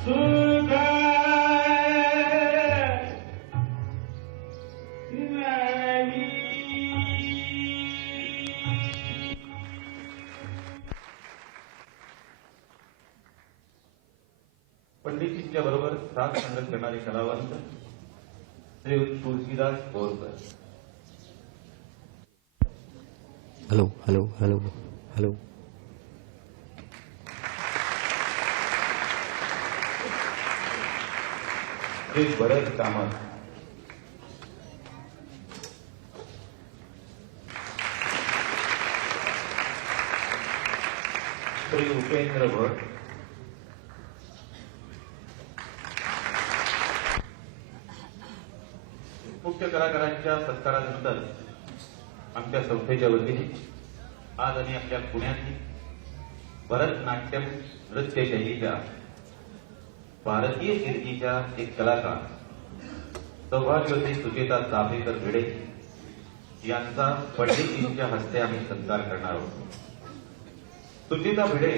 पंडितजींच्या बरोबर साथ संगत करणारे कलावंत Shri Tulsidas Borkar. Hello hello hello hello. Shri Bharat Kamat. Shri Upendra Bhat. मुख्य कलाकारांच्या सत्कारानंतर आमच्या संस्थेच्या वतीने आज आणि आपल्या पुण्यातील भरतनाट्यम नृत्य शैलीच्या भारतीय कीर्तीच्या एक कलाकार सौभाग्यवती सुचेता चापेकर भिडे यांचा पंडितजींच्या हस्ते आम्ही सत्कार करणार आहोत. सुचेता भिडे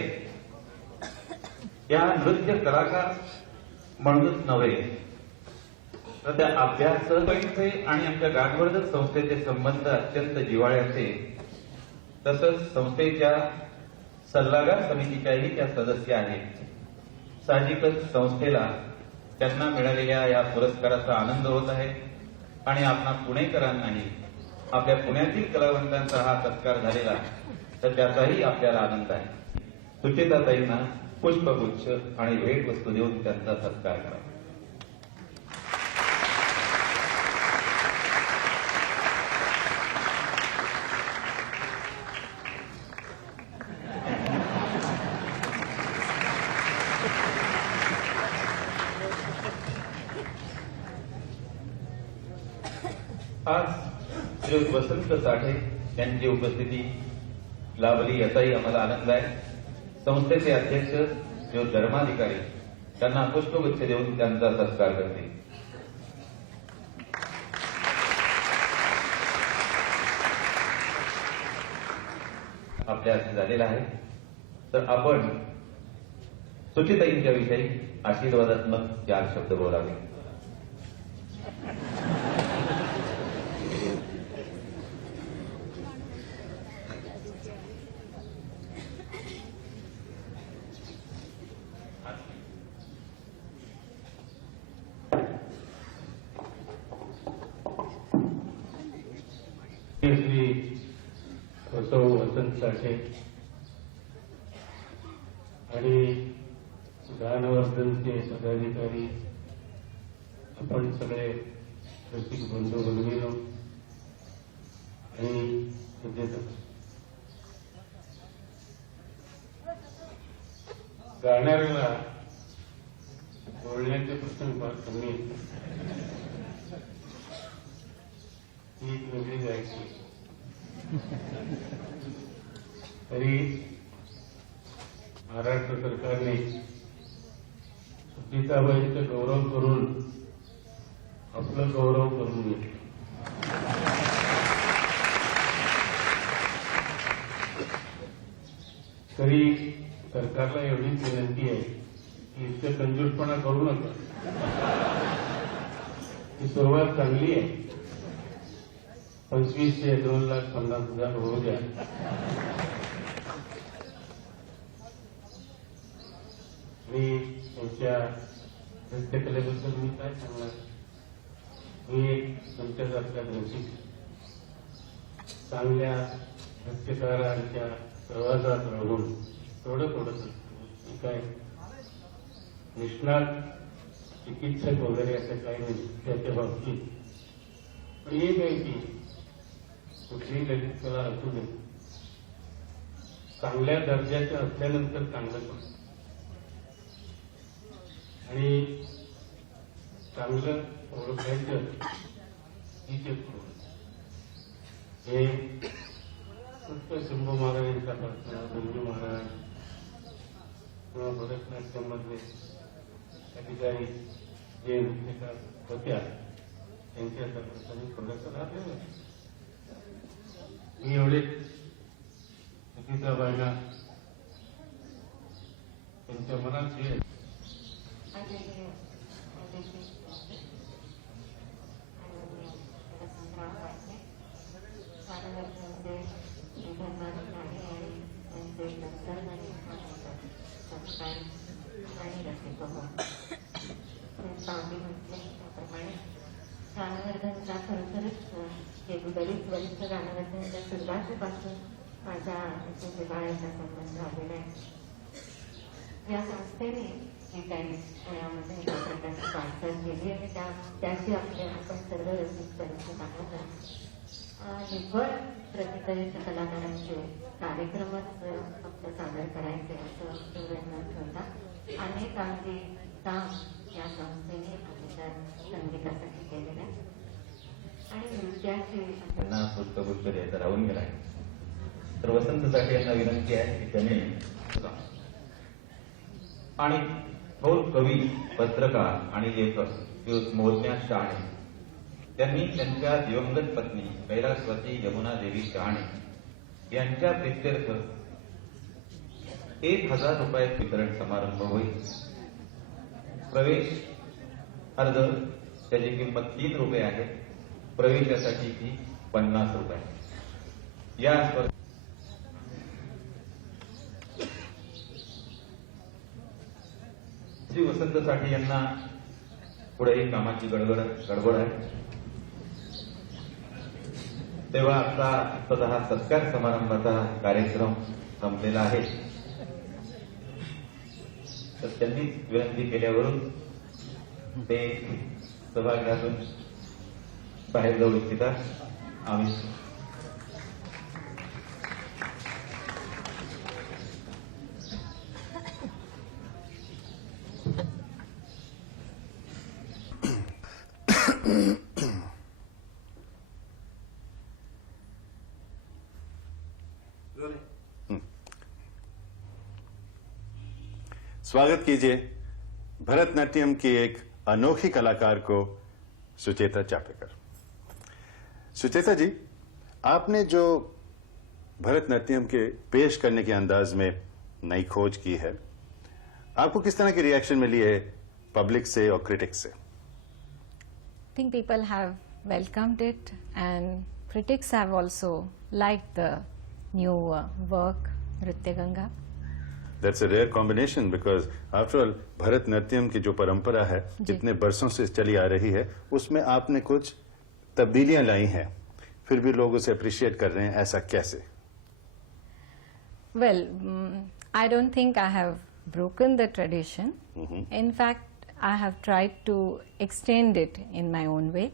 या नृत्य कलाकार म्हणूनच नव्हे तर त्या अभ्यास सहकारीचे आणि आमच्या गाठवर्धक संस्थेचे संबंध अत्यंत जिव्हाळ्याचे, तसंच संस्थेच्या सल्लागार समितीच्याही त्या सदस्य आहेत. साहजिकच संस्थेला त्यांना मिळालेल्या या पुरस्काराचा आनंद होत आहे आणि आपणा पुणेकरांनाही आपल्या पुण्यातील कलावंतांचा हा सत्कार झालेला तर त्याचाही आपल्याला आनंद आहे. सुचेताताईंना पुष्पगुच्छ आणि भेटवस्तू देऊन त्यांचा सत्कार करा. आज श्री वसंत साठे यांची उपस्थिती लाभली याचाही आम्हाला आनंद आहे. संस्थेचे अध्यक्ष श्री धर्माधिकारी त्यांना पुष्पगुच्छ देऊन त्यांचा सत्कार करते. आपल्या हाती झालेला आहे तर आपण सुचिताईंच्या विषयी आशीर्वादात्मक 4 शब्द बोलावे. श्री वसंत साठे आणि गानवर्धनचे पदाधिकारी, आपण सगळे रसिक बंधू भगिनीनो आणि गाणाऱ्याला बोलण्याचे प्रसंग फार कमी ही एक वेगळी जायची. तरी महाराष्ट्र सरकारने सुचेताबाईंचा गौरव करून आपला गौरव करून घेतला. तरी सरकारला एवढीच विनंती आहे की इतकं कंजूसपणा करू नका. ही सुरुवात चांगली आहे. 25 ते 2,50,000 होऊ द्या. मी त्यांच्या नृत्यकलेबद्दल मी काय सांगणार. मी एक तुमच्यासारख्या रसिक चांगल्या नृत्यकारांच्या प्रवासात राहून थोडं काय निष्णात चिकित्सक वगैरे असं काही नाही त्याच्या बाबतीत. पण एक आहे की कुठलीही ललित कला असू दे, चांगल्या दर्जाच्या असल्यानंतर चांगलं पण आणि चांगलं ओळखायचं ही ते हे फक्त शंभू महाराजांचा प्रश्न, बंधू महाराज किंवा भरतनाट्यममधले अधिकारी जे नृत्यकार होत्या त्यांच्या सर्वांनी थोडंसं राहलेलं. मी एवढे सुचेताबाईंना त्यांच्या मनात जे बरीच वर्ष गाण्याबद्दलच्या सुरुवातीपासून माझा जिव्हाळ्याचा संबंध आलेला आहे. या संस्थेने जी काही पुण्यामध्ये एका प्रकारची वाटचाल केली आणि त्याची आपण सर्व रसिक परिचित आहोत. निव्वळ प्रतिकरित कलाकारांचे कार्यक्रमच फक्त सादर करायचे असं न ठेवता अनेक अगदी काम या संस्थेने आपल्या संगीतासाठी केलेले आहे. त्यांना पुष्पगुच्छ द्यायचा राहून गेलाय. तर वसंत साठी यांना विनंती आहे की त्यांनी आणि थोर कवी, पत्रकार आणि लेखक मोरण्या शहाणे त्यांनी त्यांच्या दिवंगत पत्नी कैलासवती यमुना देवी शहाणे यांच्या प्रित्यर्थ 1000 रुपये वितरण समारंभ होईल. प्रवेश अर्ज त्याची किंमत 3 रुपये आहे. प्रवेशासाठी फी 50 रुपये. या श्री वसंत साठी यांना पुढेही कामाची गडबड आहे. तेव्हा आता हा सत्कार समारंभाचा कार्यक्रम संपलेला आहे. तर त्यांनी विनंती केल्यावरून ते सभागृहातून बाहेर जाऊ इच्छितात. आम्ही स्वागत कीजिए भरतनाट्यम की एक अनोखी कलाकार को, सुचेता चापेकर। सुचेता जी, आपने जो भरतनाट्यम के पेश करने के अंदाज में नई खोज की है, आपको किस तरह की रिएक्शन मिली है पब्लिक से और क्रिटिक्स से? I think people have welcomed it and critics have also liked the new work, Nritya Ganga. That's a rare combination because after all Bharatanatyam की जो परंपरा है जितने बरसों से चली आ रही है उसमें आपने कुछ तब्दीलियां लाई हैं, फिर भी लोग उसे अप्रिशिएट कर रहे हैं, ऐसा कैसे? Well, I don't think I have broken the tradition. In fact, I have tried to extend it in my own way.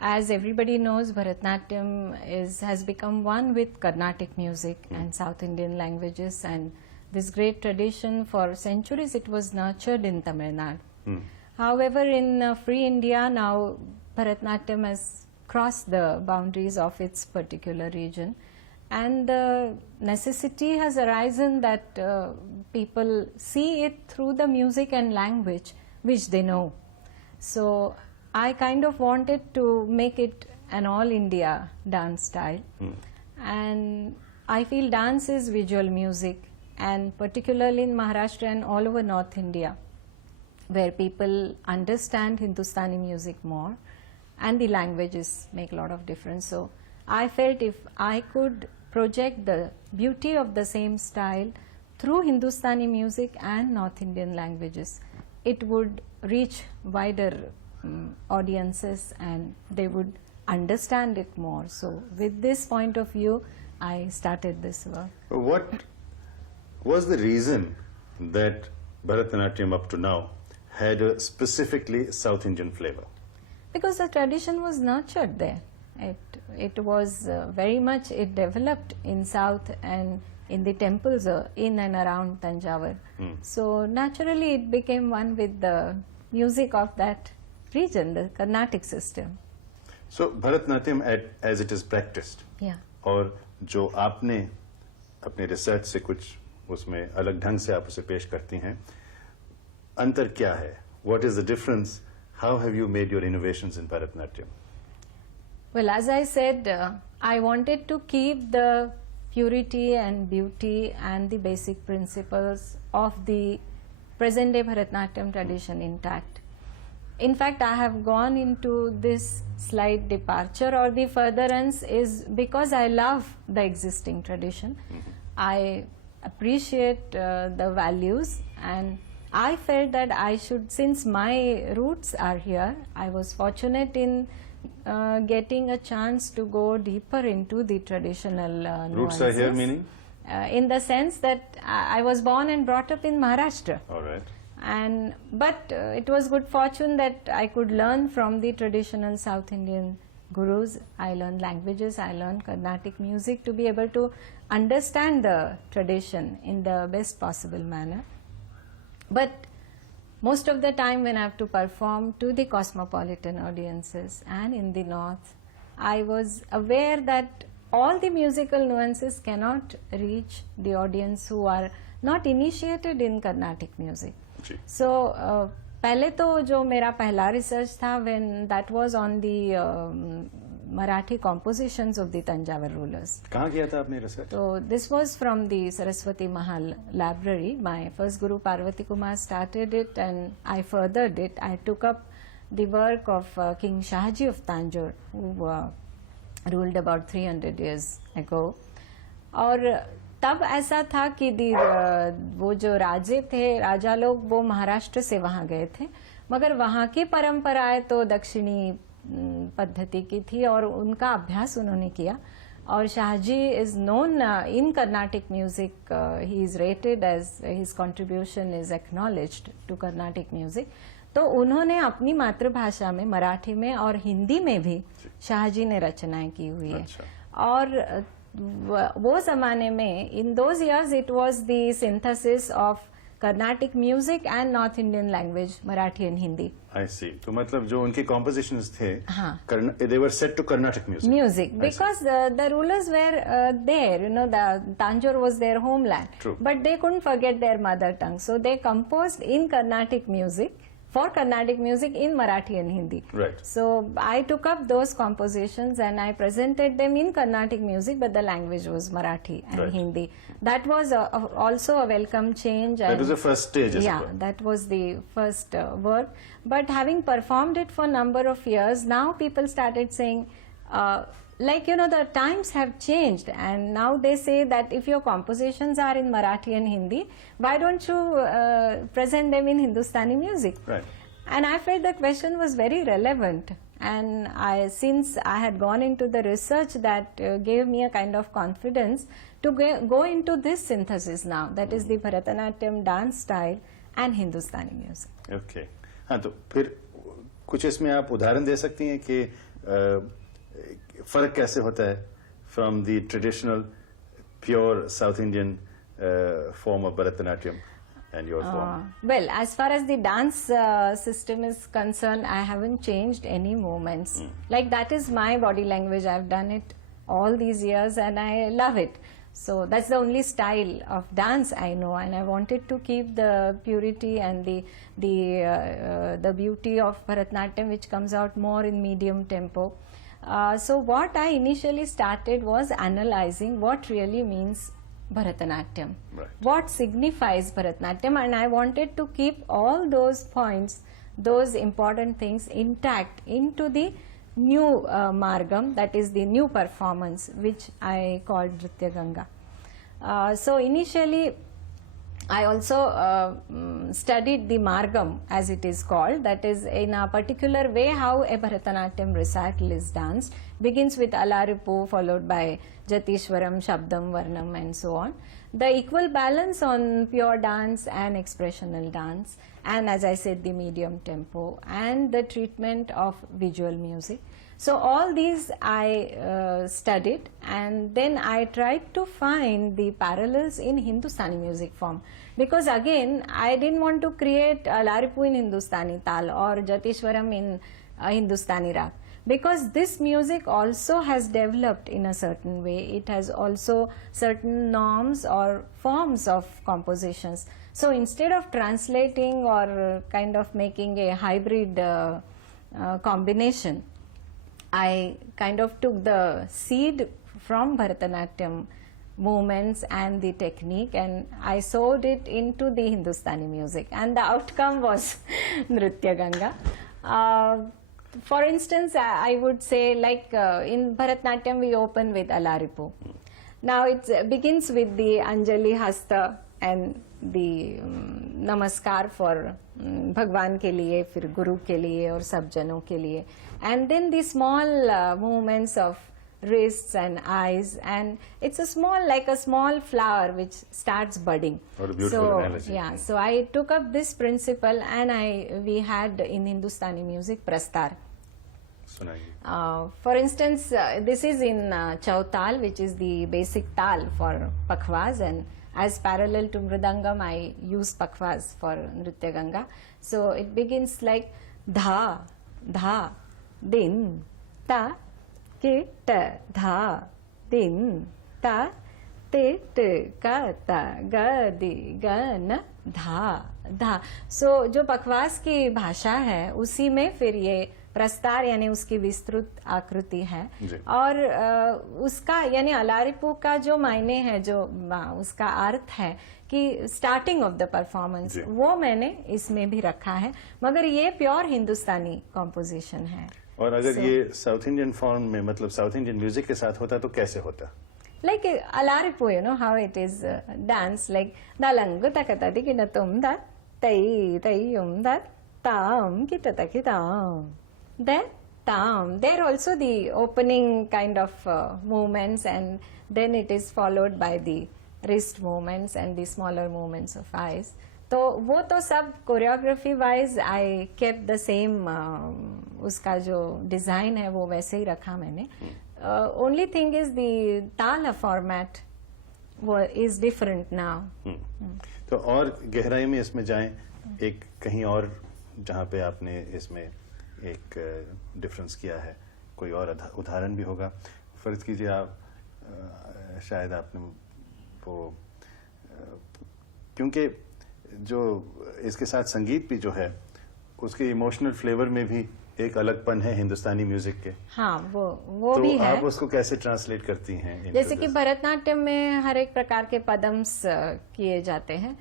As everybody knows, BharatNatyam has become one with Carnatic music and South Indian languages, and this great tradition for centuries it was nurtured in Tamil Nadu. However, in free India now BharatNatyam has crossed the boundaries of its particular region, and the necessity has arisen that people see it through the music and language which they know. So I kind of wanted to make it an all India dance style, and I feel dance is visual music, and particularly in Maharashtra and all over North India where people understand Hindustani music more and the languages make a lot of difference. So I felt if I could project the beauty of the same style through Hindustani music and North Indian languages, it would reach wider audiences and they would understand it more. So with this point of view, I started this work. What was the reason that Bharatanatyam up to now had a specifically South Indian flavor? Because the tradition was nurtured there. It was very much, it developed in South and in the temples in and around Tanjavur. So naturally it became one with the music of that region, the Carnatic system. So Bharatanatyam as it is practiced, Yeah. और जो आपने अपने research से कुछ उसमें अलग ढंग से आप उसे पेश करती हैं, अंतर क्या है? What is the difference? How have you made your innovations in Bharatanatyam? Well, as I said, I wanted to keep the purity and beauty and the basic principles of the present day Bharatnatyam tradition intact. In fact, I have gone into this slight departure or the furtherance is because I love the existing tradition. I appreciate the values, and I felt that I should, since my roots are here, I was fortunate in getting a chance to go deeper into the traditional nuances. Roots are here meaning? In the sense that I was born and brought up in Maharashtra. All right. But it was good fortune that I could learn from the traditional South Indian gurus. I learned languages, I learned Carnatic music to be able to understand the tradition in the best possible manner. But most of the time when I have to perform to the cosmopolitan audiences and in the north, I was aware that all the musical nuances cannot reach the audience who are not initiated in Carnatic music. So पहले तो जो मेरा पहला research था when that was on the Marathi compositions of the Tanjavur rulers. कहाँ किया था आपने research? So this was from the Saraswati Mahal library. My first Guru Parvati Kumar started it and I furthered it. I took up the work of King Shahji of Tanjore, who ruled about 300 years ago. और तब ऐसा था कि वो जो राजे थे, राजा लोग, वो महाराष्ट्र से वहाँ गए थे, मगर वहाँ की परंपराएं तो दक्षिणी पद्धति की थी और उनका अभ्यास उन्होंने किया. और Shahji is known in Carnatic music, he is rated as his contribution is acknowledged to Carnatic music. तो उन्होंने अपनी मातृभाषा में, मराठी में और हिंदी में भी शाहजी ने रचनाएं की हुई है. और वो जमाने में, in those years, it was the synthesis of Carnatic music and North Indian language, Marathi and Hindi. I see. तो मतलब जो उनके कॉम्पोजिशंस थे, हाँ, they were set to Carnatic music. Music, because the rulers were there, you know, the Tanjore was their homeland. True. But they couldn't forget their mother tongue, so they composed in Carnatic music, for Carnatic music in Marathi and Hindi. Right. So I took up those compositions and I presented them in Carnatic music, but the language was Marathi and Right. Hindi. That was also a welcome change. That was the first stage, as it Yeah, were. that was the first work. But having performed it for a number of years, now people started saying, like, you know, the times have changed, and now they say that if your compositions are in Marathi and Hindi, why don't you present them in Hindustani music? Right. And I felt the question was very relevant, and since I had gone into the research, that gave me a kind of confidence to go into this synthesis now, that is the BharatNatyam dance style and Hindustani music. Okay. हाँ, तो फिर कुछ इसमें आप उदाहरण दे सकती हैं कि फर्क कैसे होता है from the traditional pure South Indian form of BharatNatyam and your form? Well, as far as the dance system is concerned, I haven't changed any movements. Like, that is my body language. I've done it all these years and I love it. So that's the only style of dance I know, and I wanted to keep the purity and the beauty of Bharatnatyam, which comes out more in medium tempo. So what I initially started was analyzing what really means Bharatanatyam, Right. what signifies Bharatanatyam, and I wanted to keep all those points, those important things intact into the new margam, that is the new performance, which I called Nritya Ganga. So initially I also studied the margam, as it is called, that is in a particular way how a Bharatanatyam recital is danced. Begins with Alaripu, followed by Jatishwaram, Shabdam, Varnam, and so on. The equal balance on pure dance and expressional dance, and as I said, the medium tempo, and the treatment of visual music. So all these I studied, and then I tried to find the parallels in Hindustani music form, because again I didn't want to create Alaripu in Hindustani tal or Jatishwaram in Hindustani rag, because this music also has developed in a certain way. It has also certain norms or forms of compositions. So instead of translating or kind of making a hybrid combination, I kind of took the seed from Bharatanatyam movements and the technique, and I sewed it into the Hindustani music, and the outcome was Nritya Ganga. For instance, I would say, like in Bharatnatyam we open with Alaripu. Now it begins with the Anjali Hasta and the Namaskar for Bhagwan ke liye, fir Guru ke liye और सब जनों के लिए, and then the small movements of wrists and eyes, and it's a small, like a small flower which starts budding. What a beautiful analogy. Yeah, so I took up this principle, and we had in Hindustani music Prastar. For instance, this is in Chautal, which is the basic tal for Pakhwaz, and as parallel to Mridangam, I use Pakhwaz for Nritya Ganga. So it begins like dha, dha, din, ta, ke, ta, dha, din, ta, te, te, ka, ta, ga, di, ga, na, dha, dha. So जो पखवास की भाषा है उसी में फिर ये प्रस्तार यानी उसकी विस्तृत आकृति है, और उसका यानी अलारिपू का जो मायने है, जो उसका अर्थ है कि स्टार्टिंग ऑफ द परफॉर्मेंस, वो मैंने इसमें भी रखा है, मगर ये प्योर हिंदुस्तानी कॉम्पोजिशन है. और अगर ये साउथ इंडियन फॉर्म में, मतलब साउथ इंडियन म्यूजिक के साथ होता तो कैसे होता? Like Alaripu, you know how it is dance, like dalangu takata dikina tumda tai da tam kita ki tam. Then tam, there also the opening kind of movements, and then it is followed by the wrist movements and the smaller movements of eyes. तो वो तो सब choreography wise I kept the same, उसका जो design है वो वैसे ही रखा मैंने. Only thing is the tala format is different now. तो और गहराई में इसमें जाएं, एक कहीं और जहाँ पे आपने इसमें एक डिफरेंस किया है, कोई और उदाहरण भी होगा. फर्ज कीजिए आप शायद आपने वो, क्योंकि जो इसके साथ संगीत भी जो है उसके इमोशनल फ्लेवर में भी एक अलगपन है हिंदुस्तानी म्यूजिक के. हाँ, वो तो भी है. आप उसको कैसे ट्रांसलेट करती हैं? जैसे कि भरतनाट्यम में हर एक प्रकार के पदम्स किए जाते हैं,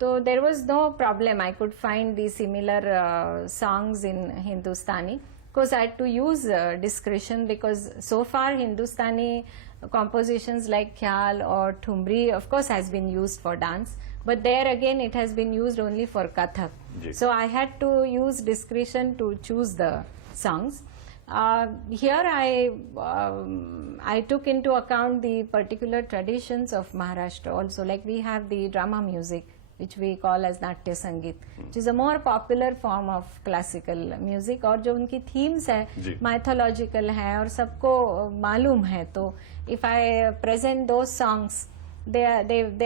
तो there was no problem. I could find the similar songs in Hindustani. Of course, I had to use discretion, because so far Hindustani compositions like Khyal or Thumri, of course, has been used for dance. But there again, it has been used only for Kathak. So I had to use discretion to choose the songs. Here I took into account the particular traditions of Maharashtra also. Like we have the drama music, which we call as Natya Sangeet, which is a more popular form of classical music, और जो उनकी themes है mythological है और सबको मालूम है, तो if I present those songs, they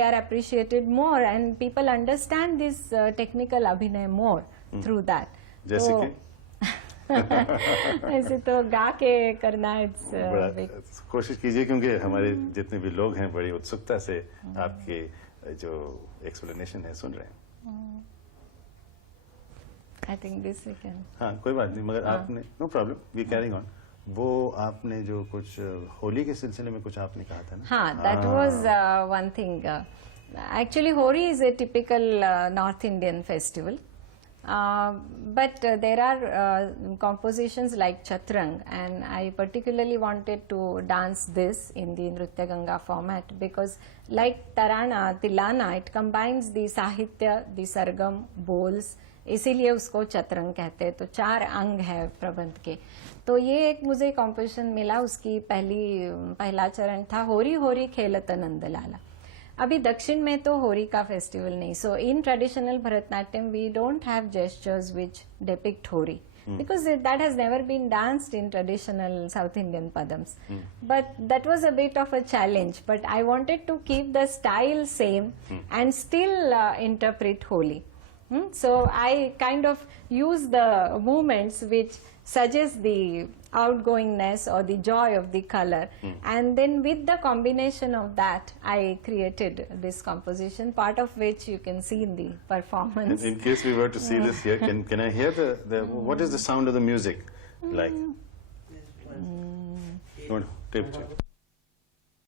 are appreciated more, and people understand this technical abhinay more through that. जैसे कि ऐसे तो गा के करना, कोशिश कीजिए, क्योंकि हमारे जितने भी लोग हैं बड़ी उत्सुकता से आपके जो एक्सप्लेनेशन है सुन रहे हैं. I think this we can. हाँ, कोई बात नहीं, मगर आपने no problem, we carrying on. वो आपने जो कुछ होली के सिलसिले में कुछ आपने कहा था ना? हाँ, that was one thing. Actually, Holi is a typical North Indian festival. But there are compositions like Chatrang, and I particularly wanted to dance this in the Nritya Ganga format, because like Tarana, Tilana, it combines the Sahitya, the Sargam, bols, इसीलिए उसको चतरंग कहते हैं. तो 4 अंग है प्रबंध के. तो ये एक मुझे कॉम्पोजिशन मिला, उसकी पहला चरण था होरी होरी खेलत नंद लाला. अभी दक्षिण में तो होरी का फेस्टिवल नहीं. So in traditional Bharatanatyam we don't have gestures which depict Hori, because that has never been danced in traditional South Indian padams. But that was a bit of a challenge, but I wanted to keep the style same and still interpret Holi. So I kind of use the movements which suggest the outgoingness or the joy of the color, and then with the combination of that I created this composition, part of which you can see in the performance. In case we were to see this here, can I hear the what is the sound of the music like? No, tape check.